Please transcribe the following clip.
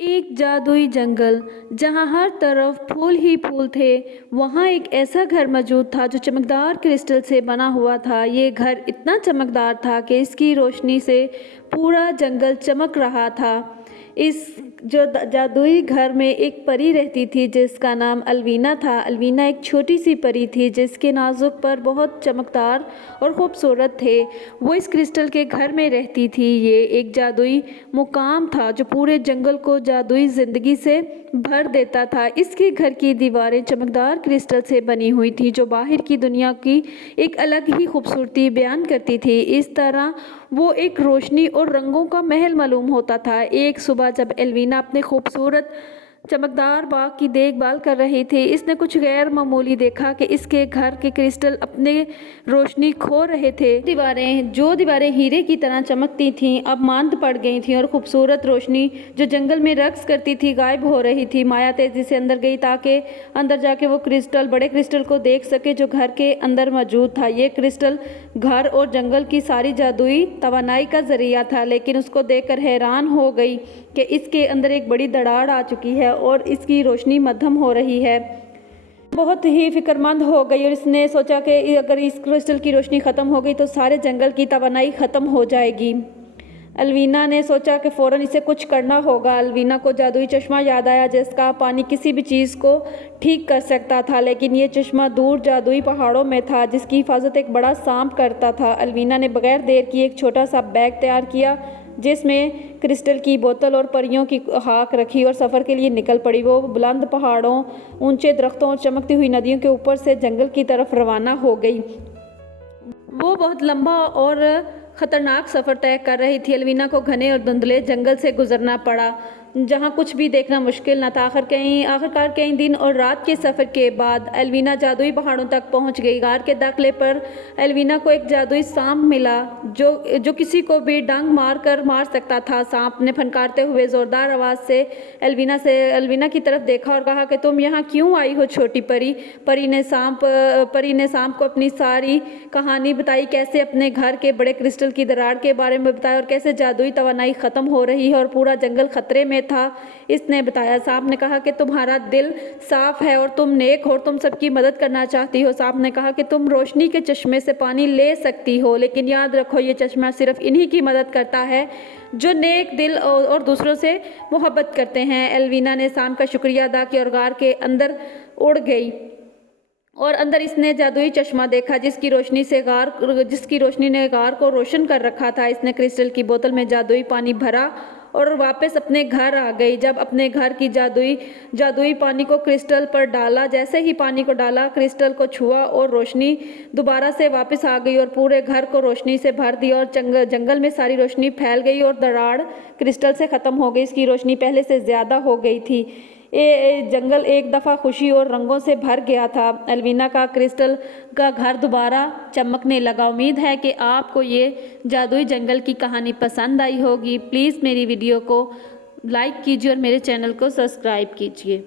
एक जादुई जंगल जहाँ हर तरफ फूल ही फूल थे। वहाँ एक ऐसा घर मौजूद था जो चमकदार क्रिस्टल से बना हुआ था। ये घर इतना चमकदार था कि इसकी रोशनी से पूरा जंगल चमक रहा था। इस जादुई घर में एक परी रहती थी जिसका नाम अलवीना था। अलवीना एक छोटी सी परी थी जिसके नाजुक पर बहुत चमकदार और खूबसूरत थे। वो इस क्रिस्टल के घर में रहती थी। ये एक जादुई मुकाम था जो पूरे जंगल को जादुई ज़िंदगी से भर देता था। इसके घर की दीवारें चमकदार क्रिस्टल से बनी हुई थी जो बाहर की दुनिया की एक अलग ही खूबसूरती बयान करती थी। इस तरह वो एक रोशनी और रंगों का महल मालूम होता था। एक सुबह जब एल्वीना अपने खूबसूरत चमकदार बाग की देखभाल कर रही थी, इसने कुछ गैर मामूली देखा कि इसके घर के क्रिस्टल अपने रोशनी खो रहे थे। दीवारें हीरे की तरह चमकती थीं, अब मांद पड़ गई थीं और खूबसूरत रोशनी जो जंगल में रक्स करती थी गायब हो रही थी। माया तेजी से अंदर गई ताकि अंदर जाके वो बड़े क्रिस्टल को देख सके जो घर के अंदर मौजूद था। ये क्रिस्टल घर और जंगल की सारी जादुई तवानाई का जरिया था, लेकिन उसको देखकर हैरान हो गई कि इसके अंदर एक बड़ी दरार आ चुकी है और इसकी रोशनी मध्यम हो रही है। बहुत ही फिक्रमंद हो गई और इसने सोचा कि अगर इस क्रिस्टल की रोशनी ख़त्म हो गई तो सारे जंगल की तवानाई ख़त्म हो जाएगी। अलवीना ने सोचा कि फ़ौरन इसे कुछ करना होगा। अलवीना को जादुई चश्मा याद आया जिसका पानी किसी भी चीज़ को ठीक कर सकता था, लेकिन ये चश्मा दूर जादुई पहाड़ों में था जिसकी हिफाजत एक बड़ा सांप करता था। अलवीना ने बगैर देर किए एक छोटा सा बैग तैयार किया जिसमें क्रिस्टल की बोतल और परियों की खाक रखी और सफ़र के लिए निकल पड़ी। वो बुलंद पहाड़ों, ऊंचे दरख्तों और चमकती हुई नदियों के ऊपर से जंगल की तरफ रवाना हो गई। वो बहुत लंबा और ख़तरनाक सफ़र तय कर रही थी। अलवीना को घने और धुंधले जंगल से गुजरना पड़ा जहाँ कुछ भी देखना मुश्किल न था। आखिरकार कई दिन और रात के सफ़र के बाद अलवीना जादुई पहाड़ों तक पहुँच गई। गार के दाखिले पर अलवीना को एक जादुई सांप मिला जो किसी को भी डंक मार सकता था। सांप ने फनकारते हुए ज़ोरदार आवाज़ से अलवीना की तरफ देखा और कहा कि तुम यहाँ क्यों आई हो छोटी परी। परी ने सांप को अपनी सारी कहानी बताई, कैसे अपने घर के बड़े क्रिस्टल की दरार के बारे में बताया और कैसे जादुई तवानाई ख़त्म हो रही है और पूरा जंगल खतरे में था। इसने बताया। सांप ने कहा कि तुम्हारा दिल साफ है और तुम नेक हो, तुम सबकी मदद करना चाहती हो। सांप ने कहा कि तुम रोशनी के चश्मे से पानी ले सकती हो, लेकिन याद रखो ये चश्मा सिर्फ इन्हीं की मदद करता है जो नेक दिल और दूसरों से मोहब्बत करते हैं। अलवीना ने सांप का शुक्रिया अदा किया और गार के अंदर उड़ गई और अंदर इसने जादुई चश्मा देखा जिसकी रोशनी ने गार को रोशन कर रखा था। इसने क्रिस्टल की बोतल में जादुई पानी भरा और वापस अपने घर आ गई। जब अपने घर की जादुई पानी को क्रिस्टल पर डाला, जैसे ही पानी को डाला क्रिस्टल को छुआ और रोशनी दोबारा से वापस आ गई और पूरे घर को रोशनी से भर दिया और जंगल में सारी रोशनी फैल गई और दरार क्रिस्टल से ख़त्म हो गई। इसकी रोशनी पहले से ज़्यादा हो गई थी। जंगल एक दफ़ा खुशी और रंगों से भर गया था। अलवीना का क्रिस्टल का घर दोबारा चमकने लगा। उम्मीद है कि आपको ये जादुई जंगल की कहानी पसंद आई होगी। प्लीज़ मेरी वीडियो को लाइक कीजिए और मेरे चैनल को सब्सक्राइब कीजिए।